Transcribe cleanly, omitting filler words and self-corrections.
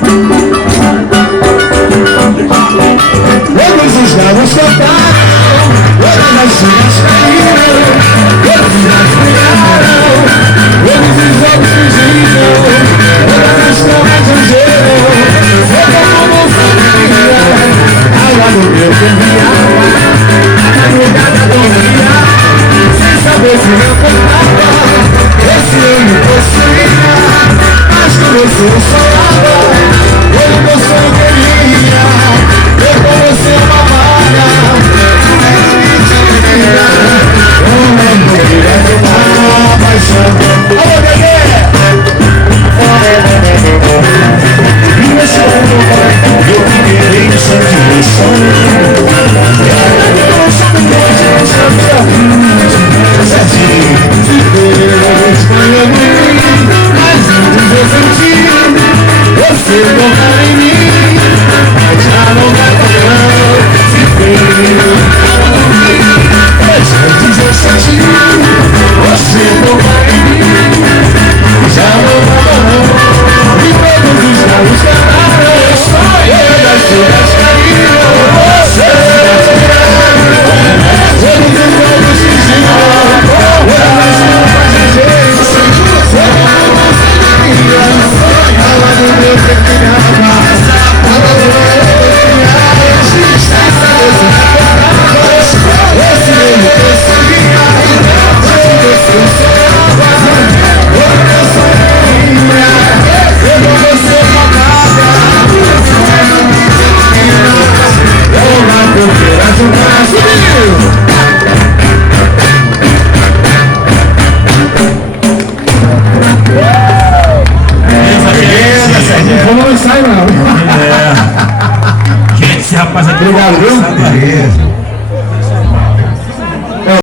Todos os galões cantaram, todas as chuvas caíram, todos os raios brilharam, todos os olhos fugiram, todas as camas rangeram, toda como família, água no meu enviava, a madrugada dormia, sem saber se eu contava, esse ano possuía, mas quando eu sou solada, eu não sou queria. Eu com você uma vaga, uma mulher de uma paixão. Alô, bebê! E nesse mundo eu fiquei só de emoção. Eu só me pode certinho de Deus ganhou em mim, mas antes eu senti você tocar em mim. Já não vai parar, se veio. Mas antes eu senti você tocar em mim. Já não vai parar, e todos os galhos cantaram. Todas as folhas caíram, você todos os olhos fingiram, todas as roupas de jeito. Ela no meu terminava. Não sai não. Gente, esse rapaz aqui. Obrigado, viu?